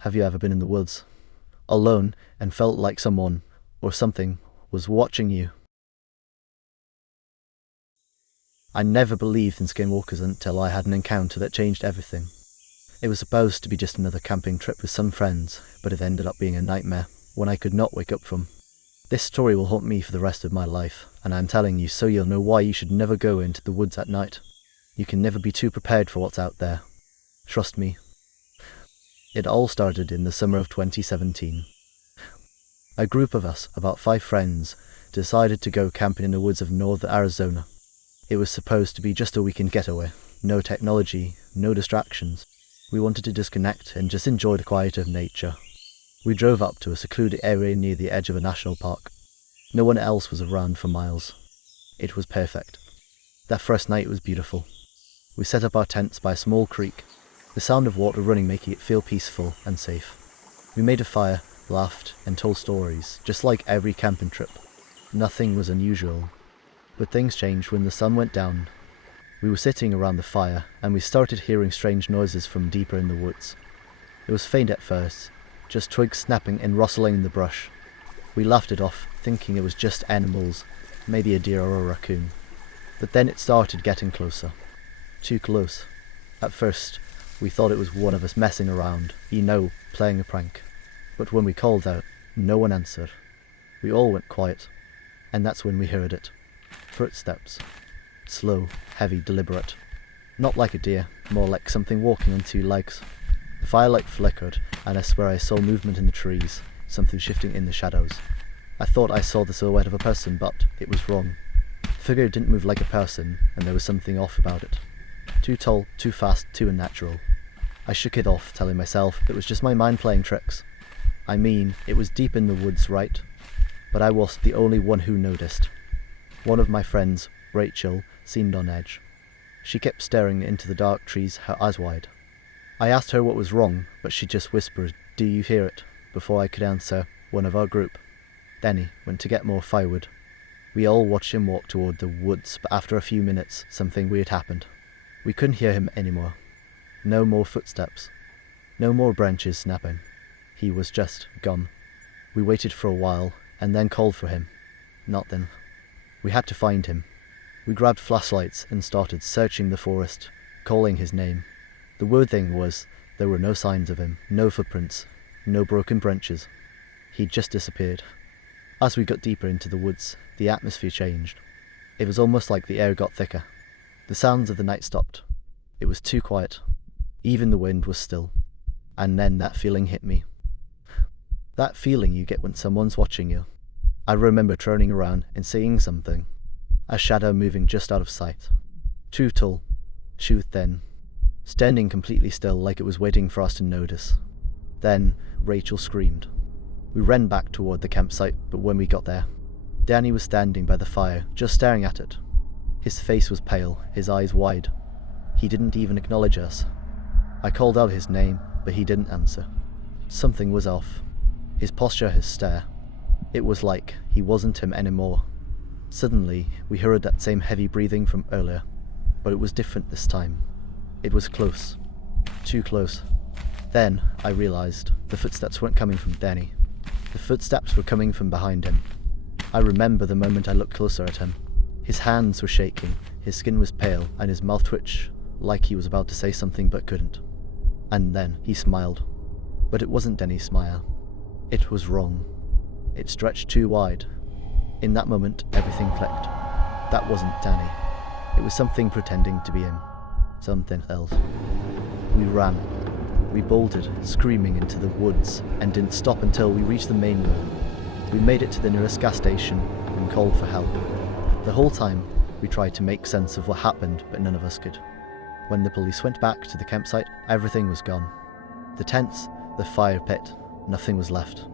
Have you ever been in the woods, alone, and felt like someone or something was watching you? I never believed in skinwalkers until I had an encounter that changed everything. It was supposed to be just another camping trip with some friends, but it ended up being a nightmare, one I could not wake up from. This story will haunt me for the rest of my life, and I'm telling you so you'll know why you should never go into the woods at night. You can never be too prepared for what's out there. Trust me. It all started in the summer of 2017. A group of us, about 5 friends, decided to go camping in the woods of northern Arizona. It was supposed to be just a weekend getaway. No technology, no distractions. We wanted to disconnect and just enjoy the quiet of nature. We drove up to a secluded area near the edge of a national park. No one else was around for miles. It was perfect. That first night was beautiful. We set up our tents by a small creek, the sound of water running making it feel peaceful and safe. We made a fire, laughed, and told stories, just like every camping trip. Nothing was unusual. But things changed when the sun went down. We were sitting around the fire, and we started hearing strange noises from deeper in the woods. It was faint at first, just twigs snapping and rustling in the brush. We laughed it off, thinking it was just animals, maybe a deer or a raccoon. But then it started getting closer. Too close. At first, we thought it was one of us messing around, playing a prank. But when we called out, no one answered. We all went quiet, and that's when we heard it. Footsteps. Slow, heavy, deliberate. Not like a deer, more like something walking on 2 legs. The firelight flickered, and I swear I saw movement in the trees, something shifting in the shadows. I thought I saw the silhouette of a person, but it was wrong. The figure didn't move like a person, and there was something off about it. Too tall, too fast, too unnatural. I shook it off, telling myself it was just my mind playing tricks. I mean, it was deep in the woods, right? But I wasn't the only one who noticed. One of my friends, Rachel, seemed on edge. She kept staring into the dark trees, her eyes wide. I asked her what was wrong, but she just whispered, "Do you hear it?" Before I could answer, one of our group, Danny, went to get more firewood. We all watched him walk toward the woods, but after a few minutes, something weird happened. We couldn't hear him anymore. No more footsteps. No more branches snapping. He was just gone. We waited for a while, and then called for him. Nothing. We had to find him. We grabbed flashlights and started searching the forest, calling his name. The weird thing was, there were no signs of him, no footprints, no broken branches. He'd just disappeared. As we got deeper into the woods, the atmosphere changed. It was almost like the air got thicker. The sounds of the night stopped. It was too quiet. Even the wind was still. And then that feeling hit me. That feeling you get when someone's watching you. I remember turning around and seeing something. A shadow moving just out of sight. Too tall. Too thin. Standing completely still like it was waiting for us to notice. Then Rachel screamed. We ran back toward the campsite, but when we got there, Danny was standing by the fire, just staring at it. His face was pale, his eyes wide. He didn't even acknowledge us. I called out his name, but he didn't answer. Something was off. His posture, his stare. It was like he wasn't him anymore. Suddenly, we heard that same heavy breathing from earlier, but it was different this time. It was close. Too close. Then, I realized, the footsteps weren't coming from Danny. The footsteps were coming from behind him. I remember the moment I looked closer at him. His hands were shaking, his skin was pale, and his mouth twitched, like he was about to say something but couldn't. And then, he smiled. But it wasn't Danny's smile. It was wrong. It stretched too wide. In that moment, everything clicked. That wasn't Danny. It was something pretending to be him. Something else. We ran. We bolted, screaming into the woods, and didn't stop until we reached the main road. We made it to the nearest gas station and called for help. The whole time, we tried to make sense of what happened, but none of us could. When the police went back to the campsite, everything was gone. The tents, the fire pit, nothing was left.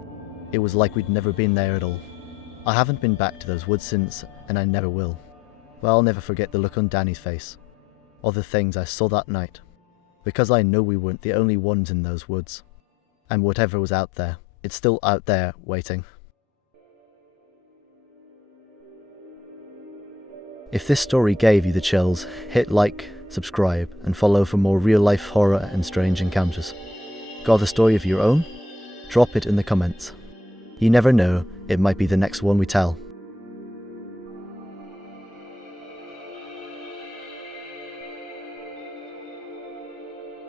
It was like we'd never been there at all. I haven't been back to those woods since, and I never will. But I'll never forget the look on Danny's face, or the things I saw that night, because I know we weren't the only ones in those woods. And whatever was out there, it's still out there, waiting. If this story gave you the chills, hit like, subscribe, and follow for more real-life horror and strange encounters. Got a story of your own? Drop it in the comments. You never know, it might be the next one we tell.